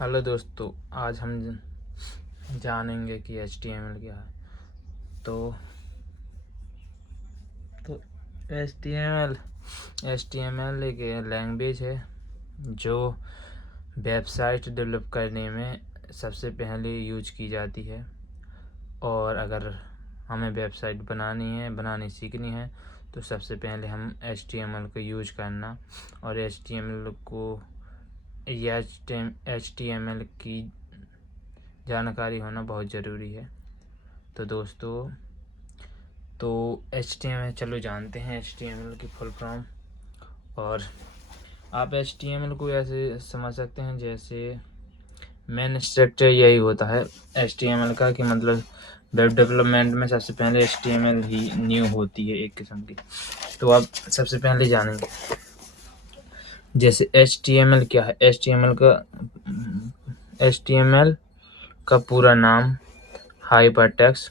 Hello दोस्तों, आज हम जानेंगे कि HTML क्या है। तो तो HTML एक लैंग्वेज है जो वेबसाइट डेवलप करने में सबसे पहले यूज की जाती है। और अगर हमें वेबसाइट बनानी सीखनी है तो सबसे पहले हम HTML को यूज करना और HTML की जानकारी होना बहुत ज़रूरी है। तो दोस्तों, तो HTML चलो जानते हैं HTML की फुल फॉर्म। और आप HTML को ऐसे समझ सकते हैं जैसे मेन स्ट्रक्चर यही होता है HTML का, कि मतलब वेब डेवलपमेंट में सबसे पहले HTML ही न्यू होती है एक किस्म की। तो आप सबसे पहले जानेंगे जैसे HTML क्या है। HTML का पूरा नाम हाइपरटेक्स्ट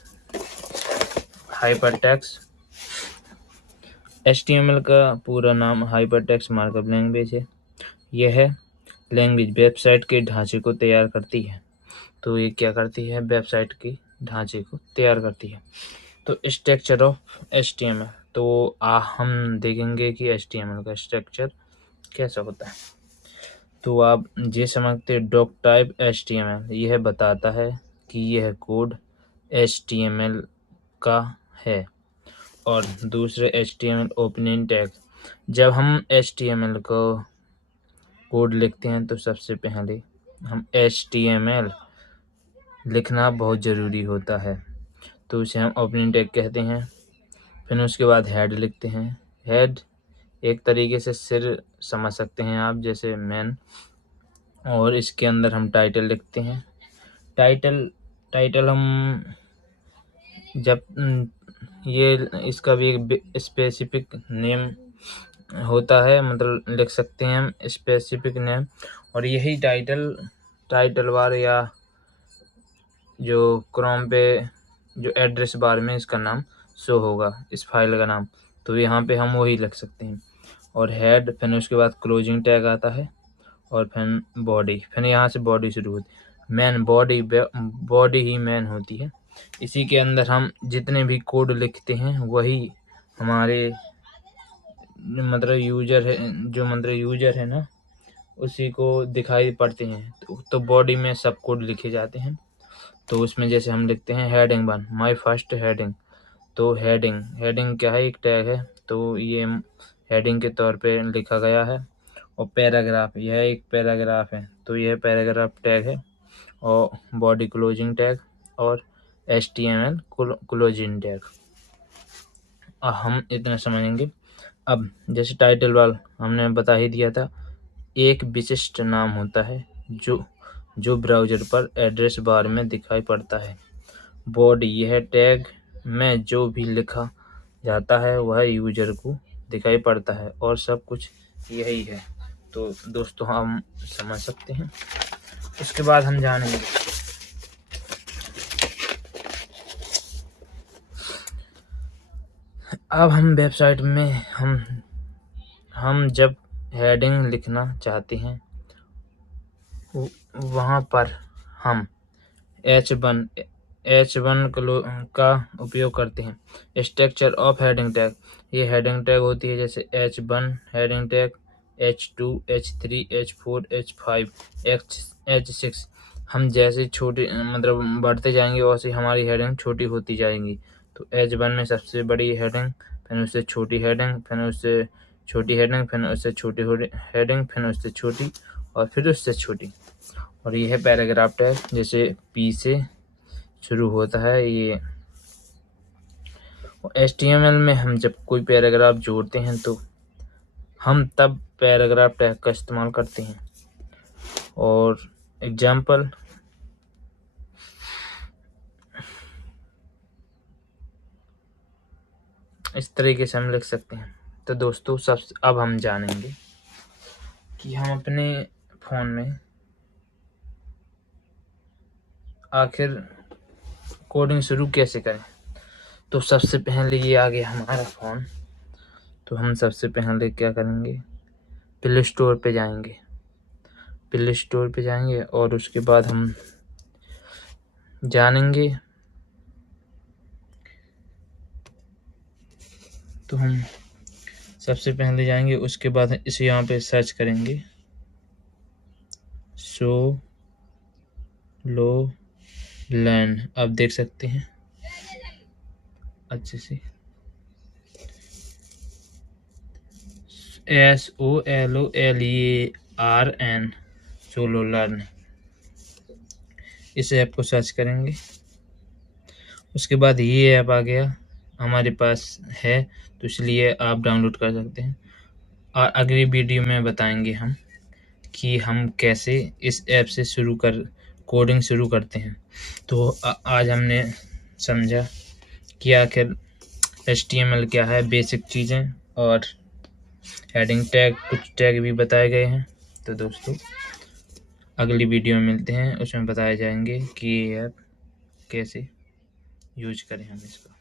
HTML का पूरा नाम हाइपरटेक्स्ट मार्कअप लैंग्वेज है। यह लैंग्वेज वेबसाइट के ढांचे को तैयार करती है। तो ये क्या करती है? वेबसाइट के ढांचे को तैयार करती है। तो स्ट्रक्चर ऑफ HTML, तो हम देखेंगे कि HTML का स्ट्रक्चर कैसा होता है। तो आप ये समझते डॉक टाइप HTML यह बताता है कि यह कोड HTML का है। और दूसरे HTML ओपनिंग टैग, जब हम HTML को कोड लिखते हैं तो सबसे पहले हम HTML लिखना बहुत ज़रूरी होता है, तो उसे हम ओपनिंग टैग कहते हैं। फिर उसके बाद हेड लिखते हैं। हेड एक तरीके से सिर समझ सकते हैं आप, जैसे मैन। और इसके अंदर हम टाइटल लिखते हैं। टाइटल हम जब ये इसका भी एक स्पेसिफिक नेम होता है, मतलब लिख सकते हैं हम स्पेसिफिक नेम। और यही टाइटल बार या जो क्रोम पे जो एड्रेस बार में इसका नाम शो होगा, इस फाइल का नाम, तो यहाँ पे हम वही लिख सकते हैं। और हेड, फिर उसके बाद क्लोजिंग टैग आता है, और फिर बॉडी, फिर यहाँ से बॉडी शुरू होती है। मैन बॉडी ही मैन होती है। इसी के अंदर हम जितने भी कोड लिखते हैं वही हमारे मतलब यूजर है ना, उसी को दिखाई पड़ते हैं। तो बॉडी में सब कोड लिखे जाते हैं। तो उसमें जैसे हम लिखते हैं हेडिंग 1, माय फर्स्ट हेडिंग। तो हेडिंग क्या है? एक टैग है, तो ये हेडिंग के तौर पे लिखा गया है। और पैराग्राफ, यह एक पैराग्राफ है, तो यह पैराग्राफ टैग है। और बॉडी क्लोजिंग टैग और HTML क्लोजिंग टैग। हम इतना समझेंगे। अब जैसे टाइटल वाल हमने बता ही दिया था, एक विशिष्ट नाम होता है जो ब्राउज़र पर एड्रेस बार में दिखाई पड़ता है। बॉडी, यह टैग में जो भी लिखा जाता है वह यूजर को दिखाई पड़ता है, और सब कुछ यही है। तो दोस्तों, हम समझ सकते हैं। उसके बाद हम जानेंगे अब हम वेबसाइट में हम जब हेडिंग लिखना चाहते हैं वहाँ पर हम H1 का उपयोग करते हैं। स्ट्रक्चर ऑफ हेडिंग टैग, ये हेडिंग टैग होती है जैसे H1 heading tag, H2, H3, H4, H5, H6। हम जैसे छोटे मतलब बढ़ते जाएंगे वैसे हमारी हेडिंग छोटी होती जाएंगी। तो H1 में सबसे बड़ी हेडिंग, फिर उससे छोटी हेडिंग, फिर उससे छोटी हेडिंग, फिर उससे छोटी हेडिंग, फिर उससे छोटी, और फिर उससे छोटी। और ये है पैराग्राफ टैग, जैसे P से शुरू होता है ये। HTML में हम जब कोई पैराग्राफ जोड़ते हैं तो हम तब पैराग्राफ टैग का इस्तेमाल करते हैं। और एग्जाम्पल, इस तरीके से हम लिख सकते हैं। तो दोस्तों, अब हम जानेंगे कि हम अपने फ़ोन में आखिर कोडिंग शुरू कैसे करें। तो सबसे पहले ये आ गया हमारा फ़ोन। तो हम सबसे पहले क्या करेंगे? प्ले स्टोर पे जाएंगे। प्ले स्टोर पे जाएंगे और उसके बाद हम जानेंगे। तो हम सबसे पहले जाएंगे, उसके बाद इसे यहाँ पे सर्च करेंगे सो लो लैंड। आप देख सकते हैं अच्छे से SOLOLERN सोलो लर्न। इस ऐप को सर्च करेंगे। उसके बाद ये ऐप आ गया हमारे पास है, तो इसलिए आप डाउनलोड कर सकते हैं। और अगली वीडियो में बताएंगे हम कि हम कैसे इस ऐप से कोडिंग शुरू करते हैं। तो आज हमने समझा कि आखिर HTML क्या है, बेसिक चीज़ें, और हेडिंग टैग, कुछ टैग भी बताए गए हैं। तो दोस्तों अगली वीडियो में मिलते हैं, उसमें बताए जाएंगे कि ये ऐप कैसे यूज करें हम इसका।